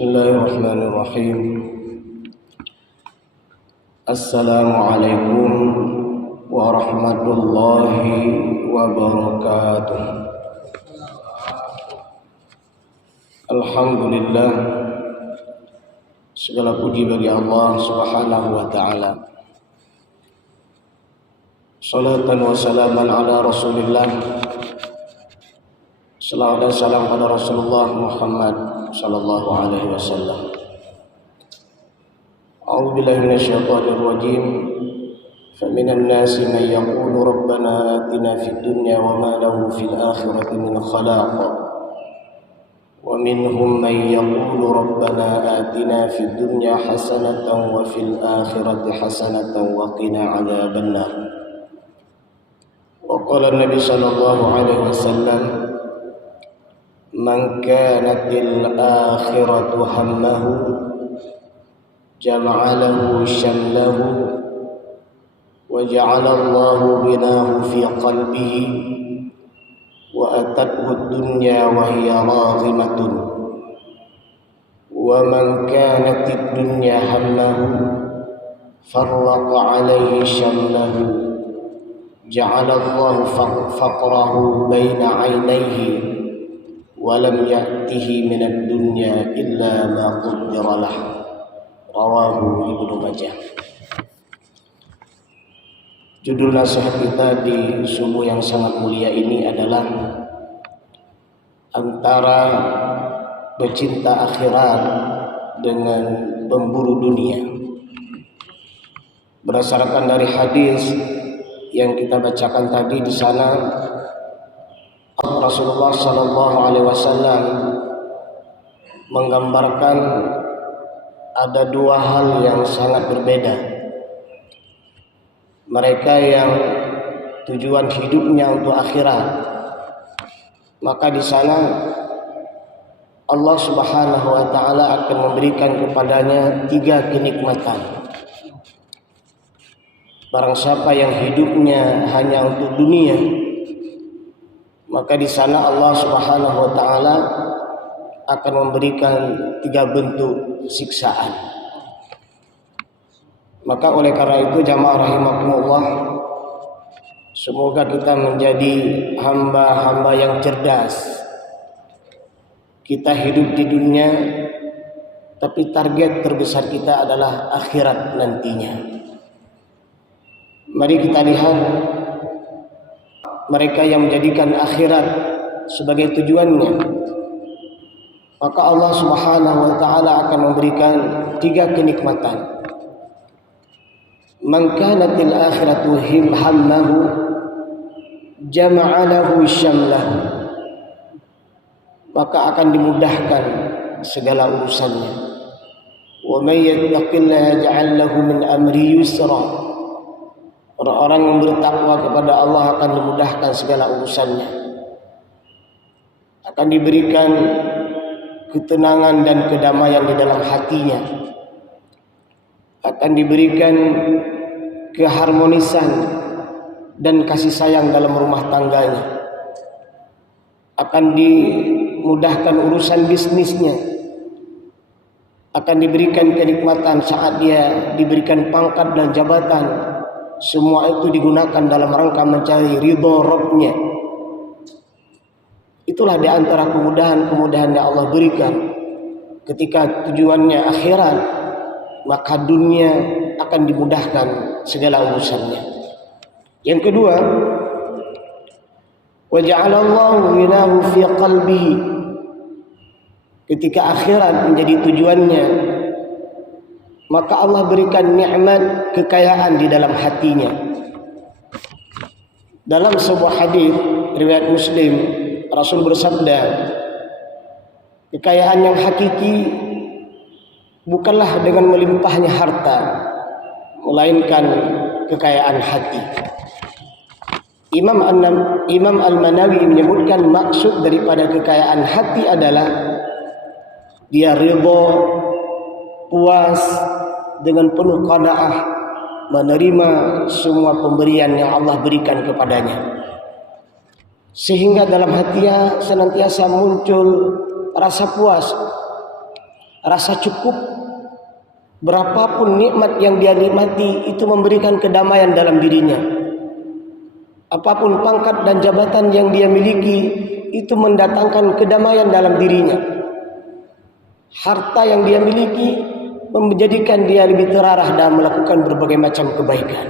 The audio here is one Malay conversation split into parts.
Bismillahirrahmanirrahim. Assalamualaikum warahmatullahi wabarakatuh. Alhamdulillah, segala puji bagi Allah Subhanahu wa ta'ala. Salatan wa salaman ala Rasulillah. Salawat dan salam pada Rasulullah Muhammad sallallahu alaihi wasallam. A'udzu billahi minasyaitonir rajim. Faminan nasi man yaqulu rabbana atina fid dunya wa ma lahu fil akhirati min khalaq. Wa minhum man yaqulu rabbana atina fid dunya hasanatan wa fil akhirati hasanatan wa qina 'adzabannar. Wa qala an-nabi sallallahu alaihi wasallam, man kanatil akhiratu hammahu jama'a lahu shamlahu wa ja'ala Allahu binahu fi qalbihi wa atathu ad-dunya wa hiya raghimatun wa man kanatid dunya hammahu farraqa alayhi shamlahu ja'ala Allahu faqrahu baina 'ainayhi walam ya'tihi minad dunya illa ma qaddara lah. Rawahu Ibnu Majah. Judul nasihat kita di subuh yang sangat mulia ini adalah antara pecinta akhirat dengan pemburu dunia. Berdasarkan dari hadis yang kita bacakan tadi, di sana Rasulullah sallallahu alaihi wasallam menggambarkan ada dua hal yang sangat berbeda. Mereka yang tujuan hidupnya untuk akhirat, maka di sana Allah Subhanahu wa taala akan memberikan kepadanya 3 kenikmatan. Barang siapa yang hidupnya hanya untuk dunia, maka di sana Allah Subhanahu wa taala akan memberikan 3 bentuk siksaan. Maka oleh karena itu jamaah rahimakumullah, semoga kita menjadi hamba-hamba yang cerdas. Kita hidup di dunia, tapi target terbesar kita adalah akhirat nantinya. Mari kita lihat mereka yang menjadikan akhirat sebagai tujuannya, maka Allah Subhanahu wa taala akan memberikan 3 kenikmatan. Man kanatil akhiratu hammahu jama'a lahu syamlahu, maka akan dimudahkan segala urusannya. Wa may yattaqillaha yaj'al lahu min amri yusra. Orang-orang yang bertakwa kepada Allah akan dimudahkan segala urusannya, akan diberikan ketenangan dan kedamaian di dalam hatinya, akan diberikan keharmonisan dan kasih sayang dalam rumah tangganya, akan dimudahkan urusan bisnisnya, akan diberikan kenikmatan saat dia diberikan pangkat dan jabatan. Semua itu digunakan dalam rangka mencari ridho Rabb-Nya. Itulah di antara kemudahan-kemudahan yang Allah berikan. Ketika tujuannya akhirat, maka dunia akan dimudahkan segala urusannya. Yang kedua, wa ja'ala Allahu ghinahu fi qalbihi. Ketika akhirat menjadi tujuannya, maka Allah berikan nikmat kekayaan di dalam hatinya. Dalam sebuah hadis riwayat Muslim, Rasul bersabda, kekayaan yang hakiki bukanlah dengan melimpahnya harta, melainkan kekayaan hati. Imam Al-Manawi menyebutkan maksud daripada kekayaan hati adalah dia ridha, puas, dengan penuh qanaah menerima semua pemberian yang Allah berikan kepadanya, sehingga dalam hatinya senantiasa muncul rasa puas rasa cukup, berapapun nikmat yang dia nikmati itu memberikan kedamaian dalam dirinya. Apapun pangkat dan jabatan yang dia miliki itu mendatangkan kedamaian dalam dirinya. Harta yang dia miliki menjadikan dia lebih terarah dalam melakukan berbagai macam kebaikan.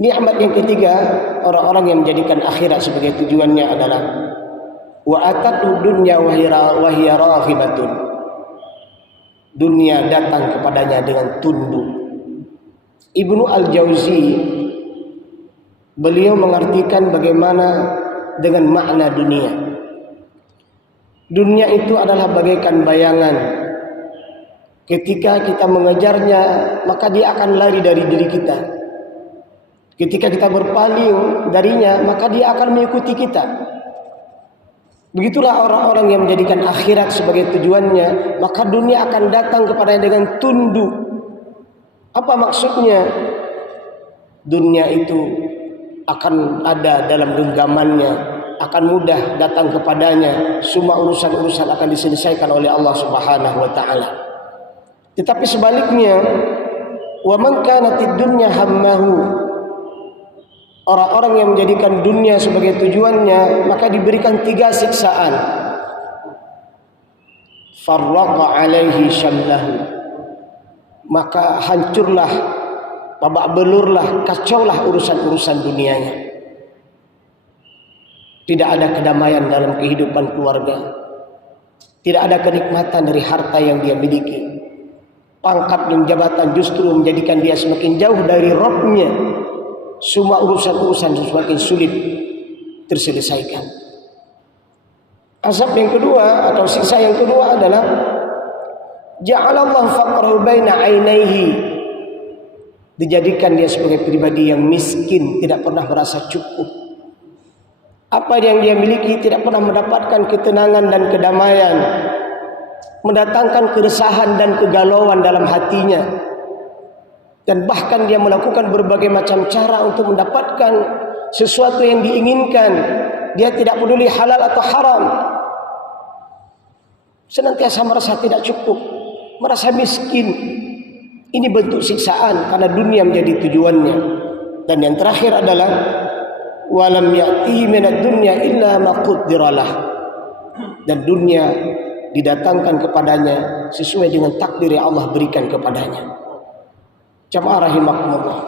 Nikmat yang ketiga, orang-orang yang menjadikan akhirat sebagai tujuannya adalah wa atatu dunya wa hiya raghibatun. Dunia datang kepadanya dengan tunduk. Ibnu Al-Jauzi beliau mengartikan bagaimana dengan makna dunia. Dunia itu adalah bagaikan bayangan. Ketika kita mengejarnya, maka dia akan lari dari diri kita. Ketika kita berpaling darinya, maka dia akan mengikuti kita. Begitulah orang-orang yang menjadikan akhirat sebagai tujuannya, maka dunia akan datang kepadanya dengan tunduk. Apa maksudnya? Dunia itu akan ada dalam genggamannya, akan mudah datang kepadanya. Semua urusan-urusan akan diselesaikan oleh Allah Subhanahu wa taala. Tetapi sebaliknya, wa man kanatid dunya hammahu, orang-orang yang menjadikan dunia sebagai tujuannya, maka diberikan 3 siksaan. Farraqa alaihi syamlahu, maka hancurlah, babak belurlah, kacaulah urusan-urusan dunianya. Tidak ada kedamaian dalam kehidupan keluarga. Tidak ada kenikmatan dari harta yang dia miliki. Pangkat dan jabatan justru menjadikan dia semakin jauh dari Rabb-nya. Semua urusan-urusan semakin sulit terselesaikan. Azab yang kedua atau siksa yang kedua adalah ja'alallahu faqrahu baina ainaihi, dijadikan dia sebagai pribadi yang miskin, tidak pernah merasa cukup. Apa yang dia miliki tidak pernah mendapatkan ketenangan dan kedamaian, mendatangkan keresahan dan kegalauan dalam hatinya. Dan bahkan dia melakukan berbagai macam cara untuk mendapatkan sesuatu yang diinginkan. Dia tidak peduli halal atau haram. Senantiasa merasa tidak cukup, merasa miskin. Ini bentuk siksaan karena dunia menjadi tujuannya. Dan yang terakhir adalah walam ya'tihi minad dunya illa ma qaddaralah. Dan dunia didatangkan kepadanya sesuai dengan takdir yang Allah berikan kepadanya. Jamaah rahimakumullah,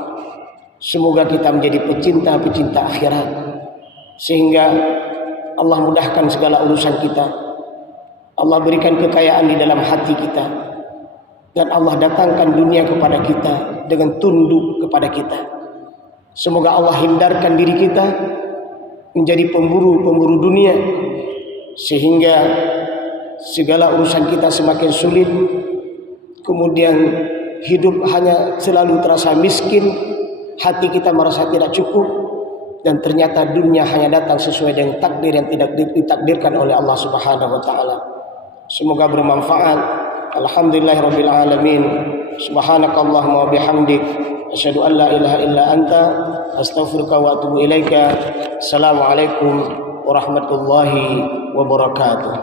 semoga kita menjadi pecinta-pecinta akhirat, sehingga Allah mudahkan segala urusan kita. Allah berikan kekayaan di dalam hati kita, dan Allah datangkan dunia kepada kita dengan tunduk kepada kita. Semoga Allah hindarkan diri kita menjadi pemburu-pemburu dunia, sehingga segala urusan kita semakin sulit, kemudian hidup hanya selalu terasa miskin, hati kita merasa tidak cukup, dan ternyata dunia hanya datang sesuai dengan takdir yang tidak ditakdirkan oleh Allah Subhanahu wa taala. Semoga bermanfaat. Alhamdulillahirabbil alamin. Subhanakallahumma wa bihamdik, asyhadu an la ilaha illa anta, astaghfiruka wa atubu ilaika. Assalamualaikum warahmatullahi wabarakatuh.